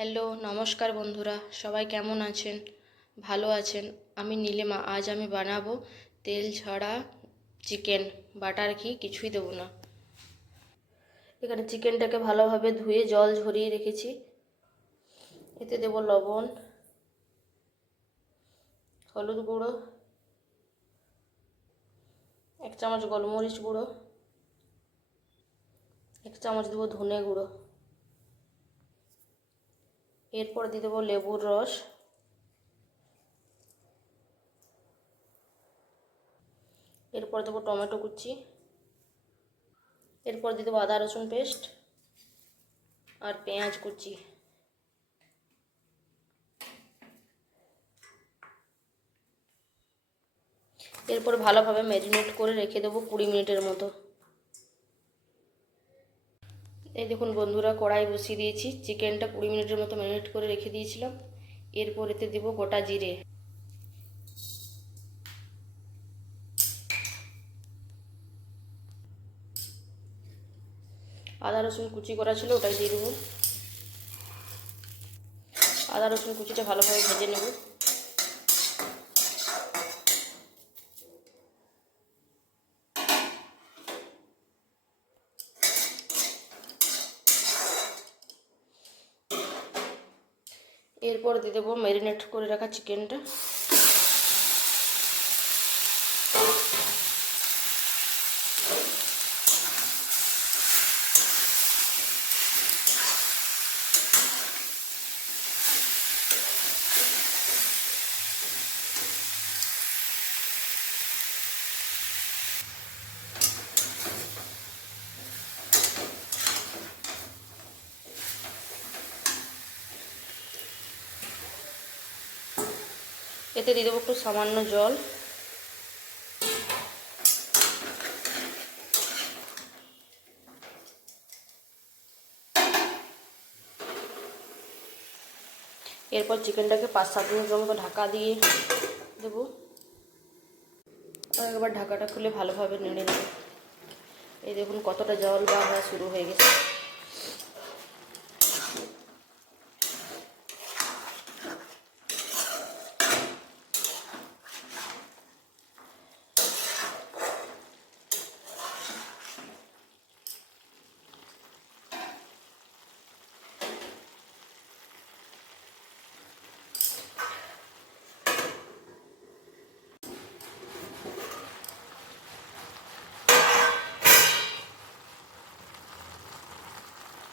Hello, নমস্কার বন্ধুরা, সবাই কেমন আছেন? ভালো আছেন? আমি নীলিমা, আজ আমি বানাবো তেল ছাড়া চিকেন, বাটার ঘি, কিছুই দেবো না। এখানে চিকেনটাকে ভালোভাবে ধুয়ে জল ঝরিয়ে রেখেছি। এতে দেব লবণ, হলুদ গুঁড়ো, এক চামচ গোলমরিচ গুঁড়ো, এক চামচ দেবো ধনে গুঁড়ো। এরপর দিয়ে দেবো লেবুর রস। এরপর দেবো টমেটো কুচি। এরপর দিয়ে দেবো আদা রসুন পেস্ট আর পেঁয়াজ কুচি। এরপর ভালোভাবে ম্যারিনেট করে রেখে দেবো কুড়ি মিনিটের মতো। এই দেখুন বন্ধুরা, কড়াই বসিয়ে দিয়েছি। চিকেনটা কুড়ি মিনিটের মতো ম্যারিনেট করে রেখে দিয়েছিলাম। এরপর এতে দেবো গোটা জিরে। আদা রসুন কুচি করা ছিল, ওটাই দিয়ে দেবো। আদা রসুন কুচিটা ভালোভাবে ভেজে নেব। এরপর দিয়ে দেবো ম্যারিনেট করে রাখা চিকেনটা এতে দিয়ে দেবো একটু সামান্য জল। এরপর চিকেনটাকে পাঁচ সাত মিনিটের মতো ঢাকা দিয়ে দেবো। একবার ঢাকাটা খুলে ভালোভাবে নেড়ে দেবো এই দেখুন কতটা জল বা হওয়া শুরু হয়ে গেছে।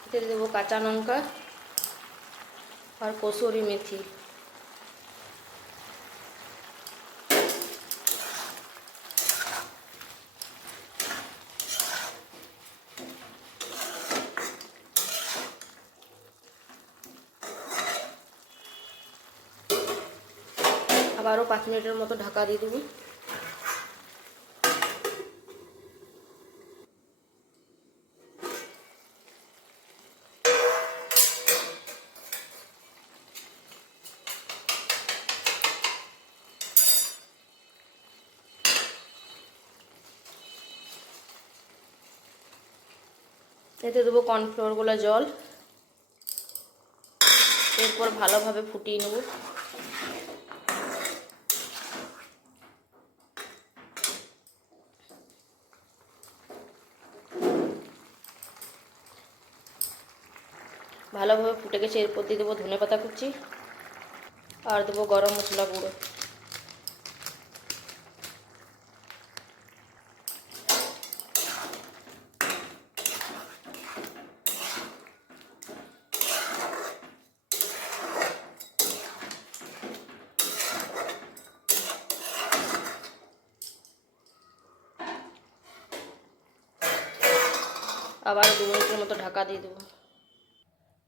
এতে দেবো কাঁচা লঙ্কা আর কসুরি মেথি আবারও পাঁচ মিনিটের মতো ঢাকা দিয়ে দেবো। এতে দেবো কর্নফ্লোরগুলো জল। এরপর ভালোভাবে ফুটিয়ে নেব। ভালোভাবে ফুটে গেছে, এরপর দিয়ে দেবো ধনে পাতা কুচি। আর দেবো গরম মশলা গুঁড়ো। আবার দু মিনিটের মতো ঢাকা দিয়ে দেবো।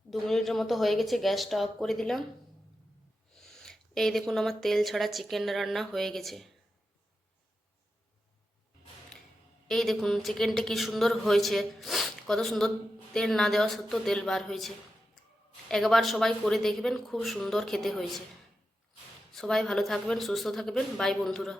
দু মিনিটের মতো হয়ে গেছে, গ্যাসটা অফ করে দিলাম। এই দেখুন আমার তেল ছাড়া চিকেন রান্না হয়ে গেছে। এই দেখুন চিকেনটা কি সুন্দর হয়েছে। কত সুন্দর তেল না দেওয়া সত্ত্বেও তেল বার হয়েছে। একবার সবাই করে দেখবেন, খুব সুন্দর খেতে হয়েছে। সবাই ভালো থাকবেন, সুস্থ থাকবেন। বাই বন্ধুরা।